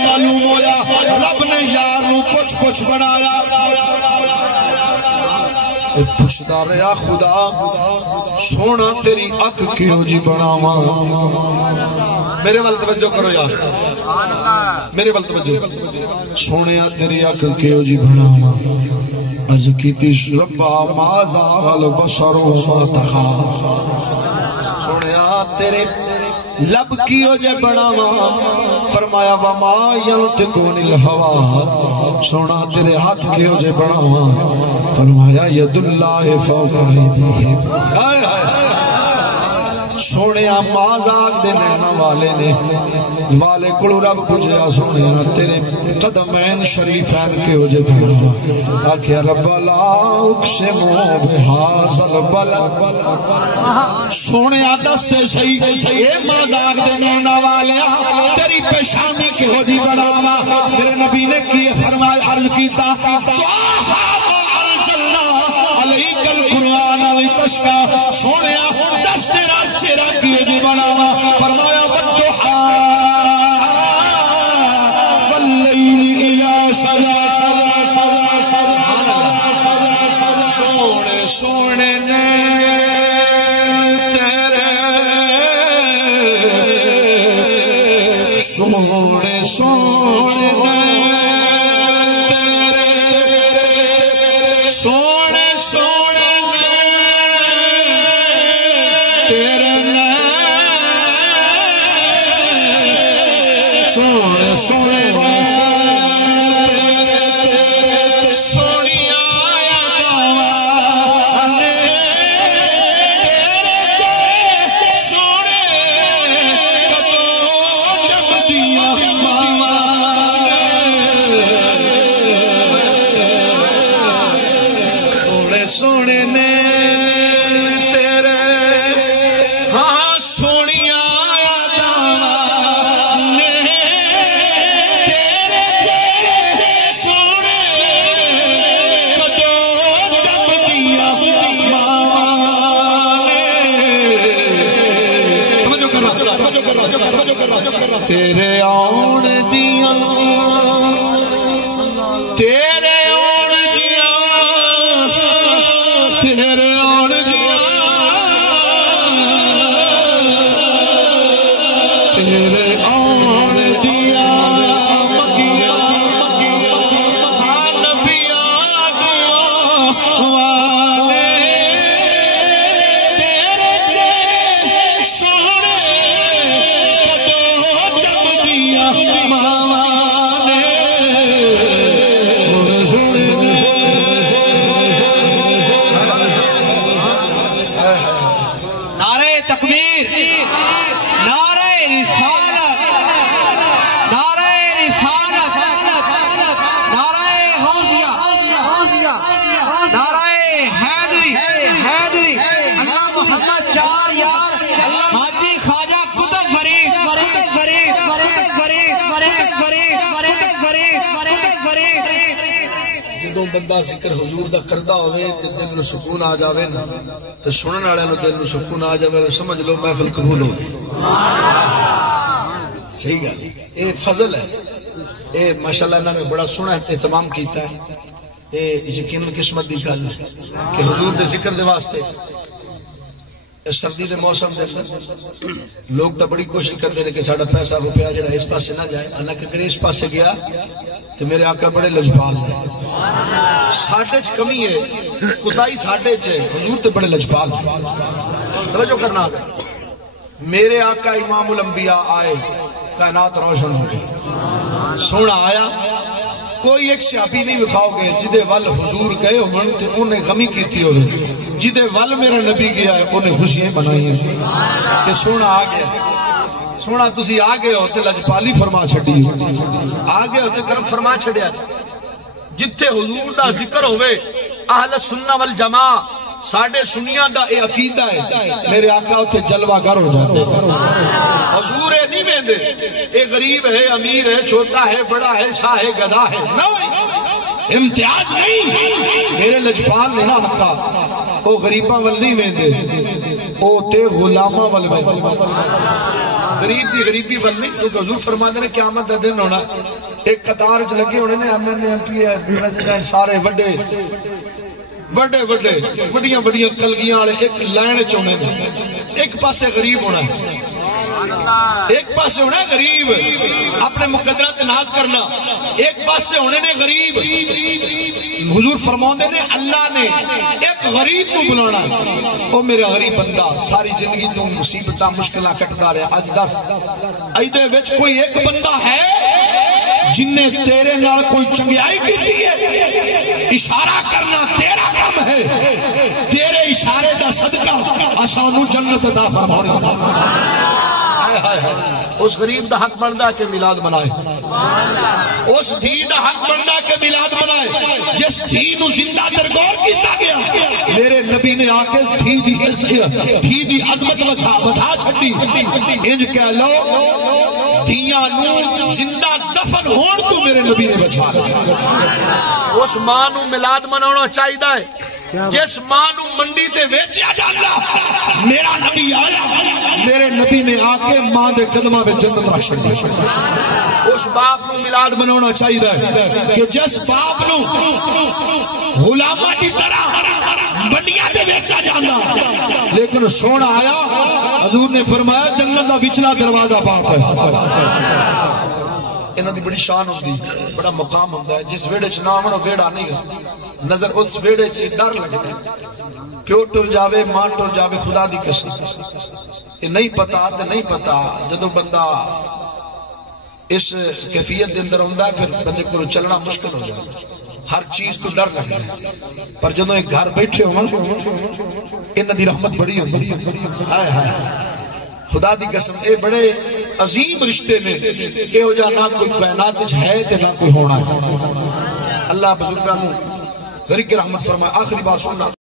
معلوم ہویا رب نے یار نو پچھ پچھ بنایا پوچھتا رہا خدا سونا تیری اک کیوں جی بناواں میرے وال توجہ کرو یار میرے وال توجہ سونے تیری اک کیوں جی بناواں عرض کیتی ربا ما زاغ البصر وما طغى سونے تیرے لب کیوں جے بناواں فرمایا وما ينطق عن الهوى سونا تیرے ہاتھ کیوں جے بناواں فرمایا ید اللہ فوق ایدیہم سونے مازاق دے نینا والے نے والے کلو رب پوچھیا سونے تیرے قدمین شریفین کے ہو جے بھیڑا آکھیا رب لا اقسمو بہاز البلد سونے دستے صحیح اے مازاق دے نینا والے تیری پیشانے کے ہو جی بڑا میرے نبی نے کیے فرمایا عرض کیتا علیک القرآن لتشقى سونے دس تیرا چہرہ کیے جی بناوا فرمایا والضحى واللیل اذا سجى سونے نے تیرے سونے سونے سونے سونیا سونے جب دیا سونے سونے نے تیرے ہاں سونیا تیرے آن دیاں تیرے آن دیاں تیرے آن دیاں تیرے آن دیاں مگیاں نبیاں والے تیرے سونے بندہ ذکر حضور دا کردہ ہوئے تے دل نو سکون آ جاوے نا تے سنن والے نو دل نو سکون آ جاوے سمجھ لو محفل قبول ہو گئی صحیح ہے اے فضل ہے اے ماشاءاللہ انہوں نے بڑا سونا اہتمام کیتا ہے اے یقین قسمت دی گل کہ حضور دے ذکر دے واسطے سردی دے موسم دے لوگ تو بڑی کوشش کرتے ہیں کہ ساڈا پیسہ روپیہ جڑا اس پاسے نہ جائے حالانکہ اگر اس پاسے گیا تو میرے آقا بڑے لجپال ہیں ساڈے چ کمی ہے کوتاہی ساڈے چ حضور تے بڑے لجپال ہیں توجہ کرنا میرے آقا امام الانبیاء آئے کائنات روشن ہو گئی سونا آیا کوئی ایک صحابی نہیں دکھاؤ گے جدے ول حضور گئے ہون تے انہیں غمی کیتی ہوئے جدے ول میرا نبی گیا ہے انہیں خوشیاں بنائی ہیں کہ سونا آ گیا سونا تسی آ گئے ہو تے لجپالی فرما چھڈی آ گئے ہو تے کرم فرما چھڈیا جتھے حضور دا ذکر ہوئے اہل سنہ والجماع ساڈے سنیاں دا اے عقیدہ ہے میرے آقا اوتھے جلوہ گر ہو جاتے حضور نہیں ویندے اے غریب ہے امیر ہے چھوٹا ہے بڑا ہے شاہ ہے گدا ہے امتیاز نہیں میرے لجپال نے نا حقا او غریباں ول نہیں ویندے او تے غلاماں ول ویندے غریب دی غریبی بل نہیں، کیونکہ حضور فرماتے ہیں قیامت دا دن ہونا ایک قطار چ لگے ہونے نے MP پریزیڈنٹ سارے وڈے وڈے وڈے وڈیاں وڈیاں کلگیاں والے ایک لائن چ ہونے نے، ایک پاسے غریب ہونا ہے، ایک پاسے ہونا غریب اپنے مقدرات تے ناز کرنا، ایک پاسے ہونے نے غریب۔ حضور فرماتے نے اللہ نے ایک غریب کو بلانا، او میرا غریب بندہ ساری زندگی تو مصیبتاں مشکلاں کٹدا رہا، اج دس ایدے وچ کوئی ایک بندہ ہے جن نے تیرے نال کوئی چنگیائی کی ہے؟ اشارہ کرنا تیرا کام ہے، تیرے اشارے دا صدقہ اسانو جنت عطا فرمائے۔ اس غریب دا حق بندا کہ میلاد منائے، اس دھی دا حق بندا کہ میلاد منائے، جس دھی نو زندہ درگور کیتا گیا میرے نبی نے آ کے دھی دی عظمت بتا چھڈی، انج کہہ لو دھیاں نو زندہ دفن ہون تو میرے نبی نے بچا لیا۔ اس ماں نو میلاد منانا چاہیے جس ماں نو منڈی تے ویچیا جانا، میرا نبی آیا میرے نبی نے آ کے ماں دے قدماں وچ جنت رکھ چھڈی۔ اس باپ نو میلاد منانا چاہیے کہ جس باپ نو غلاماں دی طرح منڈیاں تے ویچا جانا، لیکن سونا آیا حضور نے فرمایا جنت دا وچلا دروازہ باپ ہے۔ انہاں دی بڑی شان ہوندی، بڑا مقام ہوندا ہے، جس ویڑے چ نہ آوݨ ویڑا نہیں گا، نظر اس ویڑے چ ڈر لگدا ہے، پیو ٹر جاوے ماں ٹر جاوے خدا دی قسم، یہ نہیں پتا تے نہیں پتا، جدوں بندہ اس کیفیت دے اندر ہوندا ہے پھر بندے کو چلنا مشکل ہو جاتا ہے، ہر چیز تو ڈر لگدا ہے، پر جدوں ایک گھر بیٹھے ہون انہاں دی رحمت بڑی ہوندی ہے، ہائے ہائے خدا دی قسم اے بڑے عظیم رشتے نے، یہو جہا نہ کوئی کائنات وچ ہے تے نہ کوئی ہونا ہے۔ اللہ بزرگاں نوں گھر کی رحمت فرمائے۔ آخری بات سننا